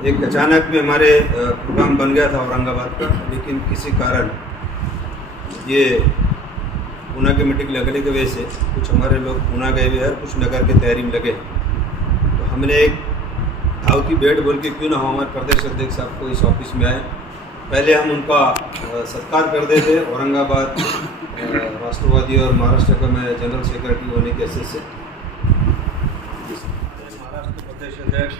एक अचानक में हमारे प्रोग्राम बन गया था औरंगाबाद का, लेकिन किसी कारण ये ऊना की मीटिंग लगने की वजह से कुछ हमारे लोग ऊना गए हुए हैं, कुछ नगर की तैयारी में लगे। तो हमने एक धावती भेंट बोल के क्यों ना हो हमारे प्रदेश अध्यक्ष साहब को इस ऑफिस में आए। पहले हम उनका सत्कार कर देते औरंगाबाद राष्ट्रवादी और महाराष्ट्र का मैं जनरल सेक्रेटरी होने के हैसियत से। महाराष्ट्र प्रदेश अध्यक्ष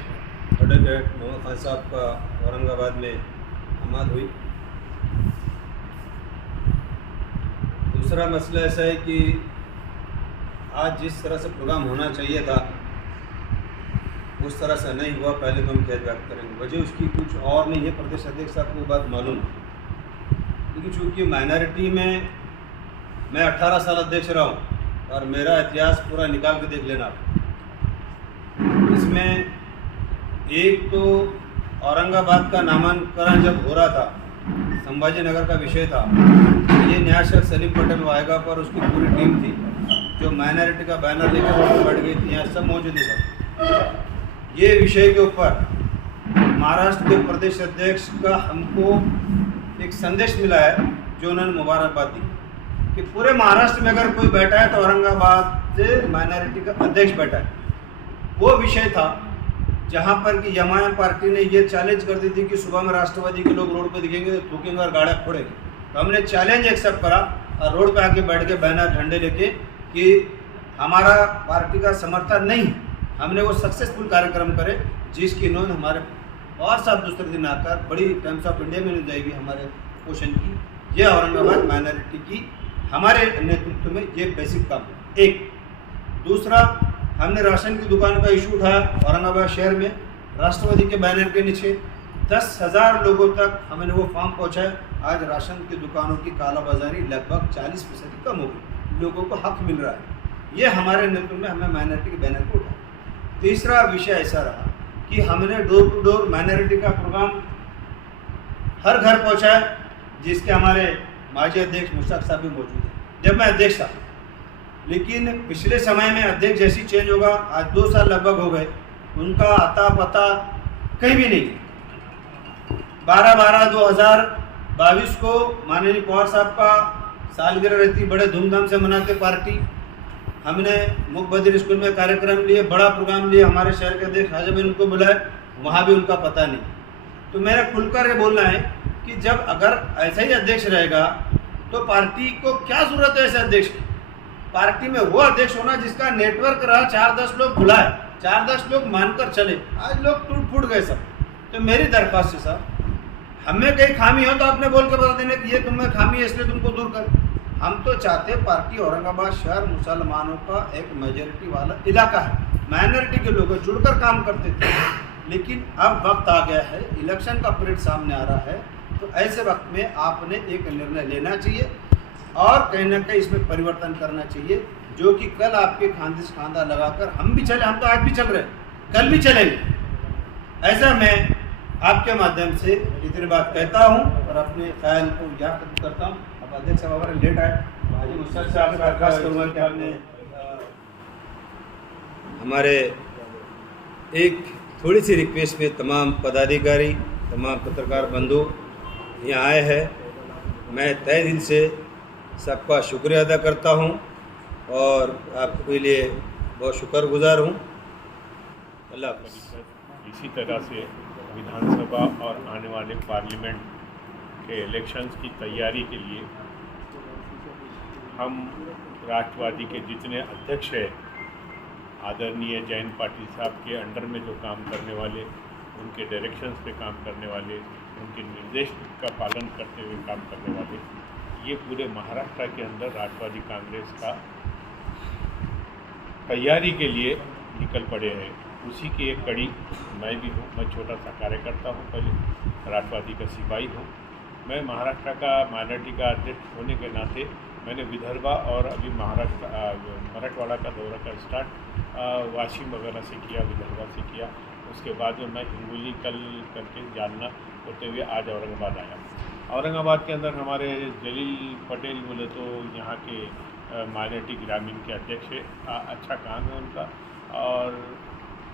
एडवोकेट मोहम्मद खान साहब का औरंगाबाद में आमद हुई। दूसरा मसला ऐसा है कि आज जिस तरह से प्रोग्राम होना चाहिए था उस तरह से नहीं हुआ। पहले तो हम खेद व्यक्त करेंगे, वजह उसकी कुछ और नहीं है, प्रदेश अध्यक्ष साहब को बात मालूम है। लेकिन चूँकि माइनॉरिटी में मैं 18 साल अध्यक्ष रहा हूँ और मेरा इतिहास पूरा निकाल के देख लेना। इसमें एक तो औरंगाबाद का नामांकन जब हो रहा था, संभाजी नगर का विषय था, ये न्यायाधीश सलीम पटेल वायगा पर उसकी पूरी टीम थी जो माइनॉरिटी का बैनर लेकर बढ़ गई थी। यहाँ सब मौजूद है सब। ये विषय के ऊपर महाराष्ट्र के प्रदेश अध्यक्ष का हमको एक संदेश मिला है जो उन्होंने मुबारकबाद दी कि पूरे महाराष्ट्र में अगर कोई बैठा है तो औरंगाबाद से माइनॉरिटी का अध्यक्ष बैठा है। वो विषय था जहाँ पर कि एमआईएम पार्टी ने ये चैलेंज कर दी थी कि सुबह में राष्ट्रवादी के लोग रोड पे दिखेंगे तो थूकेंगे और गाड़ियाँ फोड़ेंगे। तो हमने चैलेंज एक्सेप्ट करा और रोड पे आके बैठ के बैनर झंडे लेके कि हमारा पार्टी का समर्थन नहीं। हमने वो सक्सेसफुल कार्यक्रम करे जिसकी इन्होंने हमारे और साथ दूसरे दिन आकर बड़ी टाइम्स ऑफ इंडिया में मिल जाएगी हमारे क्वेश्चन की। ये औरंगाबाद माइनॉरिटी की हमारे नेतृत्व में ये बेसिक काम है। एक दूसरा, हमने राशन की दुकानों का इशू उठाया औरंगाबाद शहर में राष्ट्रवादी के बैनर के नीचे 10,000 लोगों तक हमने वो फॉर्म पहुँचाया। आज राशन की दुकानों की कालाबाजारी लगभग 40% कम हो गई, लोगों को हक मिल रहा है। ये हमारे नेतृत्व में हमें माइनॉरिटी के बैनर को उठाया। तीसरा विषय ऐसा रहा कि हमने डोर टू डोर माइनॉरिटी का प्रोग्राम हर घर पहुँचाया, जिसके हमारे माजी अध्यक्ष मुश्ताक साहब भी मौजूद हैं जब मैं अध्यक्ष था। लेकिन पिछले समय में अध्यक्ष जैसी चेंज होगा, आज 2 साल लगभग हो गए, उनका आता पता कहीं भी नहीं। 12/12/2022 को माननीय पवार साहब का सालगिरह रहती, बड़े धूमधाम से मनाते पार्टी। हमने मुख बधिर स्कूल में कार्यक्रम लिए, बड़ा प्रोग्राम लिए, हमारे शहर के अध्यक्ष हाजिर में उनको बुलाए, वहाँ भी उनका पता नहीं। तो मेरा खुलकर ये बोलना है कि जब अगर ऐसा ही अध्यक्ष रहेगा तो पार्टी को क्या जरूरत है ऐसे अध्यक्ष की। पार्टी में वो अध्यक्ष होना जिसका नेटवर्क रहा, 4-10 लोग बुलाए, 4-10 लोग मानकर चले। आज लोग टूट फूट गए सब। तो मेरी दरख्वास्त है साहब, हमें कहीं खामी हो तो आपने बोल कर बता देना कि ये तुम्हें खामी है इसलिए तुमको दूर कर। हम तो चाहते पार्टी औरंगाबाद शहर मुसलमानों का एक मेजॉरिटी वाला इलाका है, माइनॉरिटी के लोग जुड़कर काम करते थे। लेकिन अब वक्त आ गया है, इलेक्शन का पीरियड सामने आ रहा है, तो ऐसे वक्त में आपने एक निर्णय लेना चाहिए और कहीं ना कहीं इसमें परिवर्तन करना चाहिए, जो कि कल आपके खांदे से खांदा लगाकर हम भी चले, हम तो आज भी चल रहे हैं, कल भी चलेंगे। ऐसा मैं आपके माध्यम से इतनी बात कहता हूँ और अपने ख्याल को याद करता हूँ। अब अध्यक्ष साहब हमारे लेट आए, हाजी मुश्ताक से आपसे दरख्वास्त करूँगा कि आपने हमारे एक थोड़ी सी रिक्वेस्ट में तमाम पदाधिकारी, तमाम पत्रकार बंधु यहाँ आए हैं। मैं तहे दिल से सबका शुक्रिया अदा करता हूँ और आपके लिए बहुत शुक्रगुजार हूँ। अल्लाह हाफ़िज़। इसी तरह से विधानसभा और आने वाले पार्लियामेंट के इलेक्शंस की तैयारी के लिए हम राष्ट्रवादी के जितने अध्यक्ष हैं, आदरणीय जयंत पाटिल साहब के अंडर में जो काम करने वाले, उनके डायरेक्शंस पे काम करने वाले, उनके निर्देश का पालन करते हुए काम करने वाले, ये पूरे महाराष्ट्र के अंदर राष्ट्रवादी कांग्रेस का तैयारी के लिए निकल पड़े हैं। उसी की एक कड़ी मैं भी हूँ। मैं छोटा सा कार्यकर्ता हूँ, पहले राष्ट्रवादी का सिपाही हूँ। मैं महाराष्ट्र का माइनॉरिटी का अध्यक्ष होने के नाते मैंने विदर्भा और अभी महाराष्ट्र मराठवाड़ा का दौरा का स्टार्ट वाशिम वगैरह से किया, विदर्भा से किया। उसके बाद में मैं हिंगोली कल करके जालना होते हुए आज औरंगाबाद आया। औरंगाबाद के अंदर हमारे जलील पटेल बोले तो यहाँ के माइनॉरिटी ग्रामीण के अध्यक्ष है। अच्छा काम है उनका और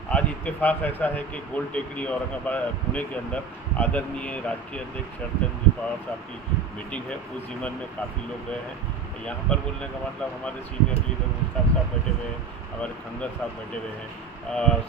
आज इत्तेफाक ऐसा है कि गोल टेकड़ी औरंगाबाद पुणे के अंदर आदरणीय राष्ट्रीय अध्यक्ष शरदचंद्र पवार साहब की मीटिंग है। उस जीवन में काफ़ी लोग गए हैं। यहाँ पर बोलने का मतलब हमारे सीनियर लीडर मुश्ताक साहब बैठे हुए हैं, हमारे खंगर साहब बैठे हुए हैं,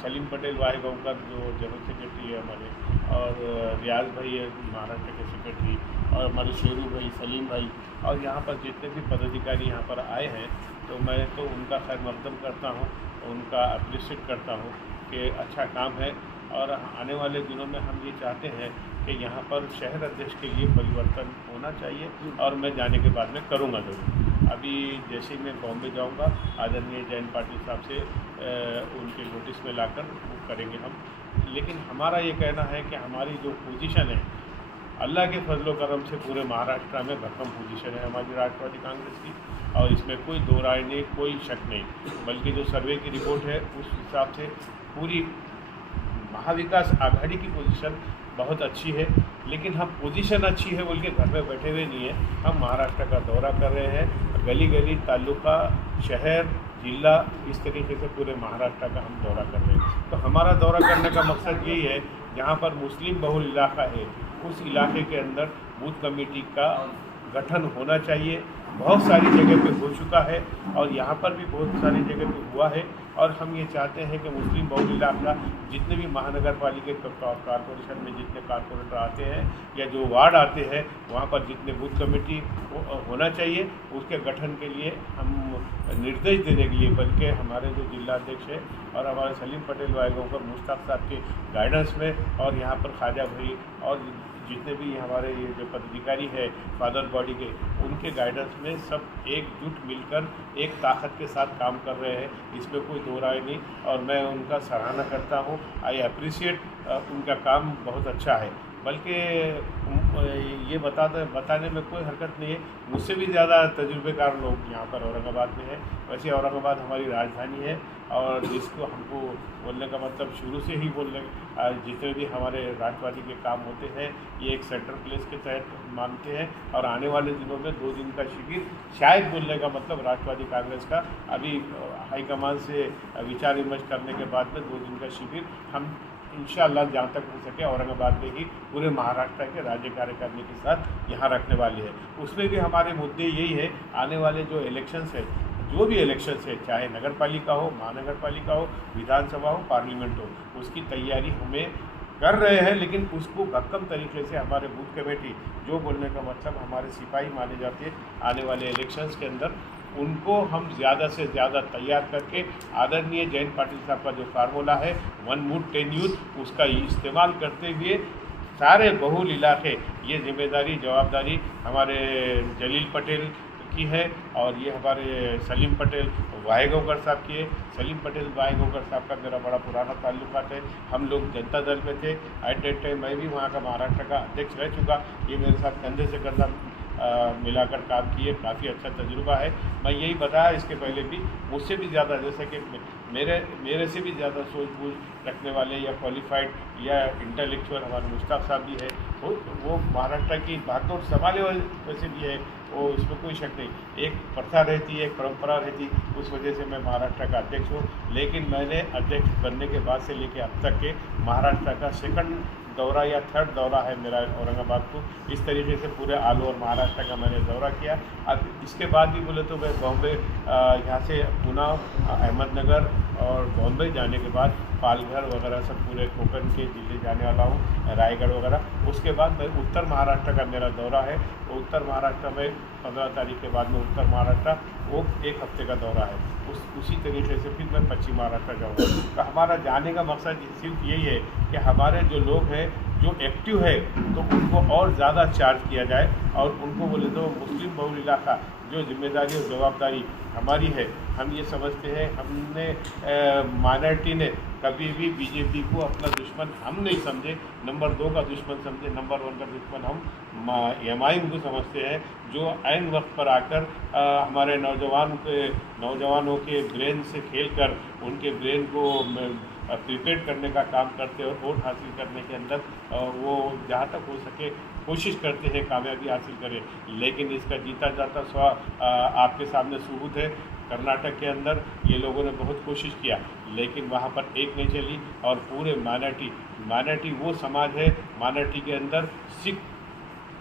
सलीम पटेल वाहेगांवकर जो जनरल सेक्रेटरी है हमारे, और रियाज भाई है महाराष्ट्र के सेक्रेटरी, और हमारे शेरू भाई, सलीम भाई, और यहाँ पर जितने भी पदाधिकारी यहाँ पर आए हैं तो मैं तो उनका खैर मकदम करता हूँ, उनका अप्रिशिएट करता हूँ कि अच्छा काम है। और आने वाले दिनों में हम ये चाहते हैं कि यहाँ पर शहर अध्यक्ष के लिए परिवर्तन होना चाहिए, और मैं जाने के बाद में करूँगा ज़रूर। अभी जैसे ही मैं बॉम्बे जाऊँगा, आदरणीय जयंत पाटिल साहब से उनके नोटिस में लाकर वो करेंगे हम। लेकिन हमारा ये कहना है कि हमारी जो पोजीशन है, अल्लाह के फजलो करम से पूरे महाराष्ट्र में भरकम पोजीशन है हमारी राष्ट्रवादी कांग्रेस की, और इसमें कोई दो राय नहीं, कोई शक नहीं। बल्कि जो सर्वे की रिपोर्ट है उस हिसाब से पूरी महाविकास आघाड़ी की पोजीशन बहुत अच्छी है। लेकिन हम पोजीशन अच्छी है बोल के घर में बैठे हुए नहीं है, हम महाराष्ट्र का दौरा कर रहे हैं, गली गली, तालुका, शहर, जिला, इस तरीके से पूरे महाराष्ट्र का हम दौरा कर रहे हैं। तो हमारा दौरा करने का मकसद यही है, जहाँ पर मुस्लिम बहुल इलाका है उस इलाके के अंदर बूथ कमेटी का गठन होना चाहिए। बहुत सारी जगह पे हो चुका है और यहाँ पर भी बहुत सारी जगह पे हुआ है, और हम ये चाहते हैं कि मुस्लिम बहुल इलाका जितने भी महानगर पालिका कॉरपोरेशन में जितने कॉरपोरेटर आते हैं या जो वार्ड आते हैं वहाँ पर जितने बूथ कमेटी होना चाहिए, उसके गठन के लिए हम निर्देश देने के लिए, बल्कि हमारे जो जिलाध्यक्ष है और हमारे सलीम पटेल वाहेगांवकर मुश्ताक साहब के गाइडेंस में, और यहाँ पर ख्वाजा भाई और जितने भी हमारे ये जो पदाधिकारी है फादर बॉडी के, उनके गाइडेंस में सब एकजुट मिलकर एक ताकत के साथ काम कर रहे हैं। इसमें कोई दो राय नहीं, और मैं उनका सराहना करता हूँ। आई अप्रिशिएट उनका काम बहुत अच्छा है। बल्कि ये बताने में कोई हरकत नहीं है, मुझसे भी ज़्यादा तजुर्बेकार लोग यहाँ पर औरंगाबाद में है। वैसे औरंगाबाद हमारी राजधानी है, और जिसको हमको बोलने का मतलब शुरू से ही बोलने, जितने भी हमारे राष्ट्रवादी के काम होते हैं ये एक सेंट्रल प्लेस के तहत मानते हैं। और आने वाले दिनों में 2 दिन का शिविर, शायद बोलने का मतलब राष्ट्रवादी कांग्रेस का अभी हाईकमान से विचार विमर्श करने के बाद में 2 दिन का शिविर हम इंशाअल्लाह जहाँ तक हो सके औरंगाबाद में ही पूरे महाराष्ट्र के राज्य कार्यकारिणी के साथ यहाँ रखने वाली है। उसमें भी हमारे मुद्दे यही है, आने वाले जो इलेक्शंस है, जो भी इलेक्शंस है, चाहे नगर पालिका हो, महानगर पालिका हो, विधानसभा हो, पार्लियामेंट हो, उसकी तैयारी हमें कर रहे हैं। लेकिन उसको भक्कम तरीके से हमारे बूथ कमेटी, जो बोलने का मतलब हमारे सिपाही माने जाते हैं आने वाले इलेक्शंस के अंदर, उनको हम ज़्यादा से ज़्यादा तैयार करके आदरणीय जयंत पाटिल साहब का जो फार्मूला है 1 मूड 10 यूथ, उसका इस्तेमाल करते हुए सारे बहुल इलाके, ये जिम्मेदारी जवाबदारी हमारे जलील पटेल की है, और ये हमारे सलीम पटेल वाहेगांवकर साहब की है। सलीम पटेल वाहेगांवकर साहब का मेरा बड़ा पुराना ताल्लुकात है। हम लोग जनता दल में थे, एट दैट टाइम मैं भी वहाँ का महाराष्ट्र का अध्यक्ष रह चुका। ये मेरे साथ कंधे से कंधा मिलाकर काम किए, काफ़ी अच्छा तजुर्बा है। मैं यही बताया इसके पहले भी, मुझसे भी ज़्यादा, जैसे कि मेरे से भी ज़्यादा सूझबूझ रखने वाले या क्वालिफाइड या इंटेलेक्चुअल हमारे मुश्ताक साहब भी है। वो महाराष्ट्र की भागदौड़ संभाले वैसे भी है, वो इसमें कोई शक नहीं। एक प्रथा रहती है, एक परंपरा रहती, उस वजह से मैं महाराष्ट्र का अध्यक्ष हूँ। लेकिन मैंने अध्यक्ष बनने के बाद से लेकर अब तक के महाराष्ट्र का सेकंड दौरा या थर्ड दौरा है मेरा औरंगाबाद को। इस तरीके से पूरे ऑल ओवर महाराष्ट्र का मैंने दौरा किया। अब इसके बाद भी बोले तो मैं बॉम्बे, यहाँ से पुणे, अहमदनगर और बॉम्बे जाने के बाद पालघर वगैरह सब पूरे कोंकण के ज़िले जाने वाला हूँ, रायगढ़ वगैरह। उसके बाद मैं उत्तर महाराष्ट्र का मेरा दौरा है, तो उत्तर महाराष्ट्र में 15 तारीख के बाद में उत्तर महाराष्ट्र, वो 1 हफ्ते का दौरा है। उसी तरीके से फिर मैं पश्चिम महाराष्ट्र जाऊँगा। तो हमारा जाने का मकसद सिर्फ यही है कि हमारे जो लोग हैं जो एक्टिव है तो उनको और ज़्यादा चार्ज किया जाए, और उनको बोले तो मुस्लिम बहुल इलाका जो जिम्मेदारी और जवाबदारी हमारी है, हम ये समझते हैं, हमने माइनॉरिटी ने कभी भी बीजेपी को अपना दुश्मन हम नहीं समझे, नंबर 2 का दुश्मन समझे। नंबर 1 का दुश्मन हम एमआईएम को समझते हैं, जो ऐन वक्त पर आकर हमारे नौजवानों के ब्रेन से खेलकर उनके ब्रेन को प्रिपेयर करने का काम करते हैं, और वोट हासिल करने के अंदर वो जहाँ तक हो सके कोशिश करते हैं कामयाबी हासिल करें। लेकिन इसका जीता जाता आपके सामने सबूत है कर्नाटक के अंदर ये लोगों ने बहुत कोशिश किया, लेकिन वहाँ पर एक नहीं चली। और पूरे माइनॉरिटी वो समाज है, माइनॉरिटी के अंदर सिख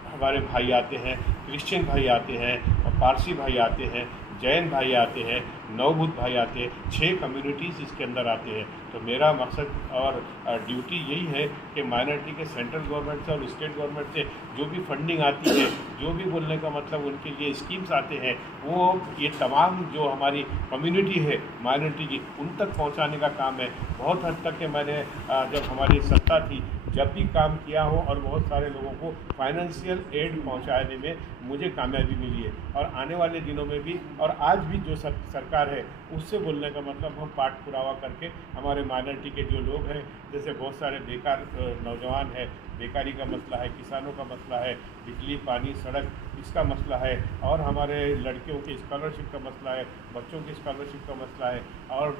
हमारे भाई आते हैं, क्रिश्चियन भाई आते हैं, पारसी भाई आते हैं, जैन भाई आते हैं, नवबुद्ध भाई आते हैं, 6 कम्युनिटीज़ इसके अंदर आते हैं। तो मेरा मकसद और ड्यूटी यही है कि माइनॉरिटी के सेंट्रल गवर्नमेंट से और स्टेट गवर्नमेंट से जो भी फंडिंग आती है, जो भी बोलने का मतलब उनके लिए स्कीम्स आते हैं, वो ये तमाम जो हमारी कम्युनिटी है माइनॉरिटी की, उन तक पहुंचाने का काम है। बहुत हद तक के मैंने जब हमारी सत्ता थी जब भी काम किया हो और बहुत सारे लोगों को फाइनेंशियल एड पहुंचाने में मुझे कामयाबी मिली है। और आने वाले दिनों में भी और आज भी जो सरकार है उससे बोलने का मतलब हम पाठ पुरावा करके हमारे माइनॉरिटी के जो लोग हैं, जैसे बहुत सारे बेकार नौजवान हैं, बेकारी का मसला है, किसानों का मसला है, बिजली पानी सड़क इसका मसला है, और हमारे लड़कियों की स्कॉलरशिप का मसला है, बच्चों की स्कॉलरशिप का मसला है, और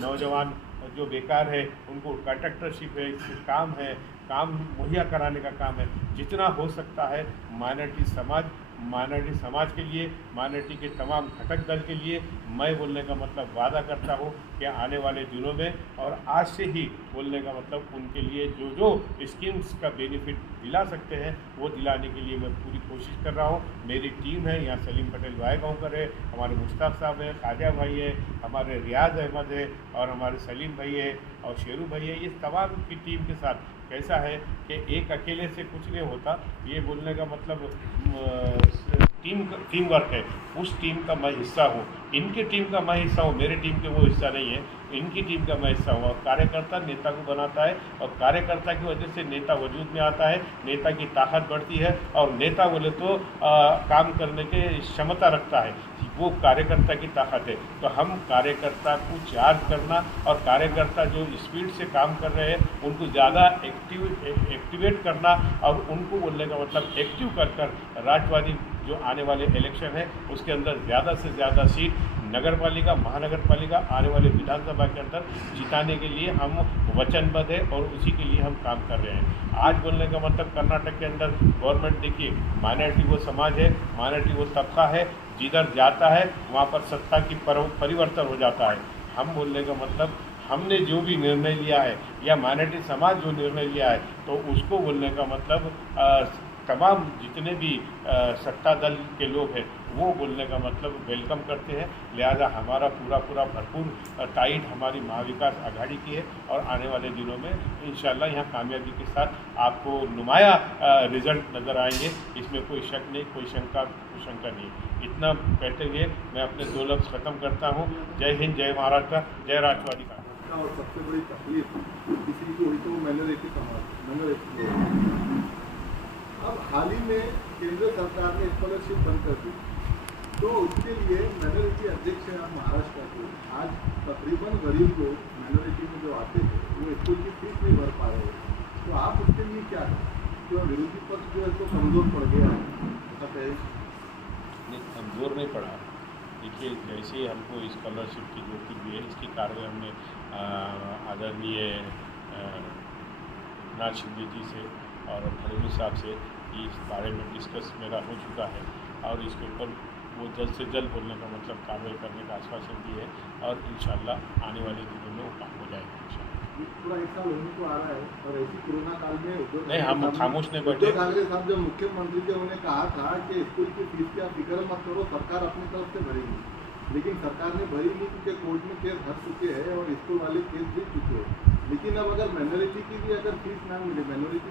नौजवान जो बेकार है उनको कॉन्ट्रैक्टरशिप है, काम मुहैया कराने का काम है। जितना हो सकता है माइनॉरिटी समाज के लिए, माइनॉरिटी के तमाम घटक दल के लिए मैं बोलने का मतलब वादा करता हूँ कि आने वाले दिनों में और आज से ही बोलने का मतलब उनके लिए जो जो स्कीम्स का बेनिफिट दिला सकते हैं वो दिलाने के लिए मैं पूरी कोशिश कर रहा हूँ। मेरी टीम है, यहाँ सलीम पटेल वायगांवकर है, हमारे मुश्ताक साहब है, खाजा भाई है, हमारे रियाज अहमद है, और हमारे सलीम भाई है, और शेरू भाई है। ये तमाम की टीम के साथ कैसा है कि एक अकेले से कुछ नहीं होता, ये बोलने का मतलब टीम वर्क है। उस टीम का मैं हिस्सा हूँ, इनके टीम का मैं हिस्सा हूँ, मेरे टीम के वो हिस्सा नहीं है, इनकी टीम का मैं हिस्सा हूँ। और कार्यकर्ता नेता को बनाता है, और कार्यकर्ता की वजह से नेता वजूद में आता है, नेता की ताकत बढ़ती है, और नेता बोले तो काम करने की क्षमता रखता है, वो कार्यकर्ता की ताकत है। तो हम कार्यकर्ता को चार्ज करना और कार्यकर्ता जो स्पीड से काम कर रहे हैं उनको ज़्यादा एक्टिवेट करना, और उनको बोलने का मतलब एक्टिव कर राष्ट्रवादी जो आने वाले इलेक्शन है उसके अंदर ज़्यादा से ज़्यादा सीट नगर पालिका, महानगर पालिका, आने वाले विधानसभा के अंदर जिताने के लिए हम वचनबद्ध है, और उसी के लिए हम काम कर रहे हैं। आज बोलने का मतलब कर्नाटक के अंदर गवर्नमेंट देखिए, माइनॉरिटी वो समाज है, माइनॉरिटी वो तबका है, जिधर जाता है वहाँ पर सत्ता की परिवर्तन हो जाता है। हम बोलने का मतलब हमने जो भी निर्णय लिया है या माइनॉरिटी समाज जो निर्णय लिया है तो उसको बोलने का मतलब तमाम जितने भी सत्ता दल के लोग हैं वो बोलने का मतलब वेलकम करते हैं। लिहाजा हमारा पूरा भरपूर टाइट हमारी महाविकास आघाड़ी की है, और आने वाले दिनों में इंशाल्लाह यहाँ कामयाबी के साथ आपको नुमाया रिजल्ट नज़र आएंगे। इसमें कोई शक नहीं, कोई शंका नहीं। इतना कहते हुए मैं अपने 2 लफ्ज़ ख़त्म करता हूँ। जय हिंद, जय महाराष्ट्र, जय राष्ट्रवादी का। और सबसे बड़ी तकलीफ किसी को हुई तो माइनॉरिटी समाज। अब हाल ही में केंद्र सरकार ने स्कॉलरशिप बंद कर दी, तो उसके लिए माइनॉरिटी अध्यक्ष हैं आप महाराष्ट्र के, आज तकरीबन गरीब लोग माइनॉरिटी में जो आते थे वो स्कूल की फीस नहीं भर पा रहे, तो आप उसके लिए क्या करें? क्यों विरोधी पक्ष जो है तो कमज़ोर पड़ गया है, ऐसा कहे? नहीं, कमज़ोर नहीं पड़ा। देखिए, जैसे हमको स्कॉलरशिप की जरूरत भी है, इसकी कार्रवाई हमने आदरणीय नाथ शिंदे जी से और फडणवीस साहब से इस बारे में डिस्कस मेरा हो चुका है, और इसके ऊपर वो जल्द से जल्द बोलने का मतलब कार्रवाई करने का आश्वासन दिए है, और इंशाल्लाह आने वाले दिनों में वो काम हो जाएगा इंशाल्लाह। पूरा 1 साल होने को आ रहा है, और ऐसी कोरोना काल में नहीं, हम खामोश नहीं बैठे। उद्धव ठाकरे साहब जब मुख्यमंत्री थे उन्होंने कहा था कि स्कूल की फीस की आप फिक्र मत करो, सरकार अपनी तरफ से भरेगी, लेकिन सरकार ने भरी नहीं क्योंकि कोर्ट में केस हट चुके हैं और स्कूल वाले केस जीत चुके हैं। लेकिन अब अगर माइनॉरिटी की भी अगर फीस ना मिले, माइनॉरिटी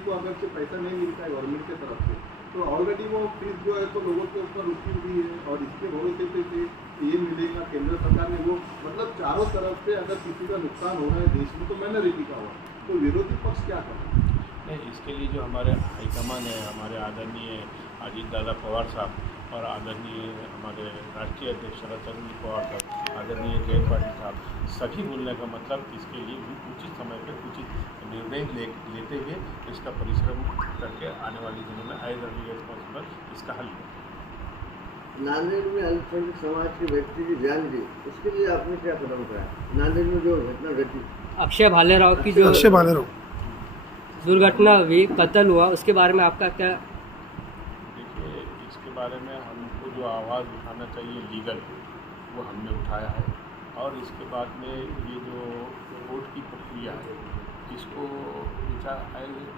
को अगर से पैसा नहीं मिलता है गवर्नमेंट के तरफ से, तो ऑलरेडी वो फीस जो है तो लोगों के ऊपर रुकी हुई है, और इसके भरोसे पे ये मिलेगा केंद्र सरकार ने वो मतलब चारों तरफ से अगर किसी का नुकसान हो रहा है देश में तो माइनॉरिटी का हुआ, तो विरोधी पक्ष क्या कर रहा है? नहीं, इसके लिए जो हमारे हाईकमान है, हमारे आदरणीय अजीत दादा पवार साहब और आदरणीय हमारे राष्ट्रीय अध्यक्ष शरद चंद्र जी पवार साहब, आदरणीय जयंत पाटिल साहब, सभी बोलने का मतलब इसके लिए भी उचित समय पर उचित निर्णय लेते हुए इसका परिश्रम करके आने वाले दिनों में एज अर्ली एज पॉसिबल इसका हल होगा। नांदेड़ में अल्पसंख्यक समाज के व्यक्ति की जान गई, उसके लिए आपने क्या कदम उठाया? नांदेड़ में जो घटना घटी, अक्षय भालेराव की जो दुर्घटना हुई, कत्ल हुआ, उसके बारे में आपका क्या? देखिए, इसके बारे में हमको जो जो आवाज़ उठाना चाहिए लीगल, वो हमने उठाया है। और इसके बाद में ये जो कोर्ट की प्रक्रिया है, इसको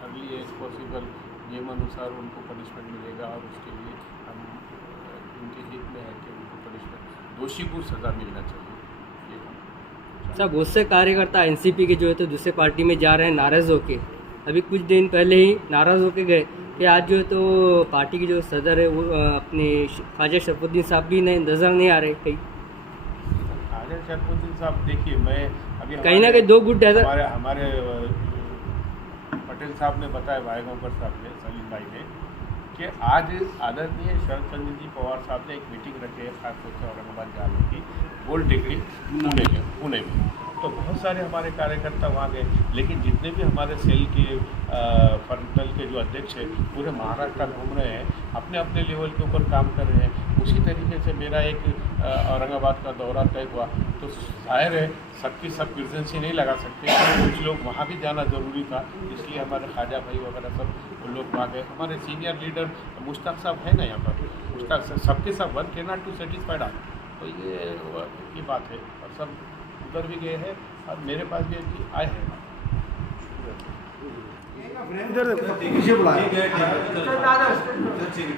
अर्ली एज पॉसिबल नियम अनुसार उनको पनिशमेंट मिलेगा, और उसके लिए हम उनके हित में है कि उनको पनिशमेंट, दोषी को सज़ा मिलना चाहिए। ये हम सब बहुत से कार्यकर्ता एनसीपी के जो है तो दूसरे पार्टी में जा रहे हैं नाराज़ होके। अभी कुछ दिन पहले ही नाराज़ होके गए कि आज जो है तो पार्टी के जो सदर है वो अपने ख्वाजा शरफुद्दीन साहब भी नज़र नहीं आ रहे कहीं। ख्वाजा शरफुद्दीन साहब, देखिए मैं अभी कहीं ना कहीं दो गुट है। हमारे पटेल साहब ने बताया, वायगांवकर साहब ने, सलीम भाई ने, कि आज आदरणीय शरद चंद्र जी पवार साहब ने एक मीटिंग रखी है खासतौर से औरंगाबाद जाने की, गोल्ड डिग्री पुणे में। तो बहुत सारे हमारे कार्यकर्ता वहाँ गए, लेकिन जितने भी हमारे सेल के फंडल के जो अध्यक्ष हैं पूरे महाराष्ट्र घूम रहे हैं, अपने अपने लेवल के ऊपर काम कर रहे हैं। उसी तरीके से मेरा एक औरंगाबाद का दौरा तय हुआ, तो जाहिर है सबकी सब प्रेजेंसी नहीं लगा सकते, कुछ लोग वहाँ भी जाना ज़रूरी था, इसलिए हमारे ख्वाजा भाई वगैरह सब वो लोग वहाँ गए। हमारे सीनियर लीडर मुश्ताक साहब है ना यहाँ पर, मुश्ताक साहब सबके सब one can not to satisfied आप, तो ये बात है। और सब उधर भी गए हैं और मेरे पास भी अभी आए हैं। ठीक है।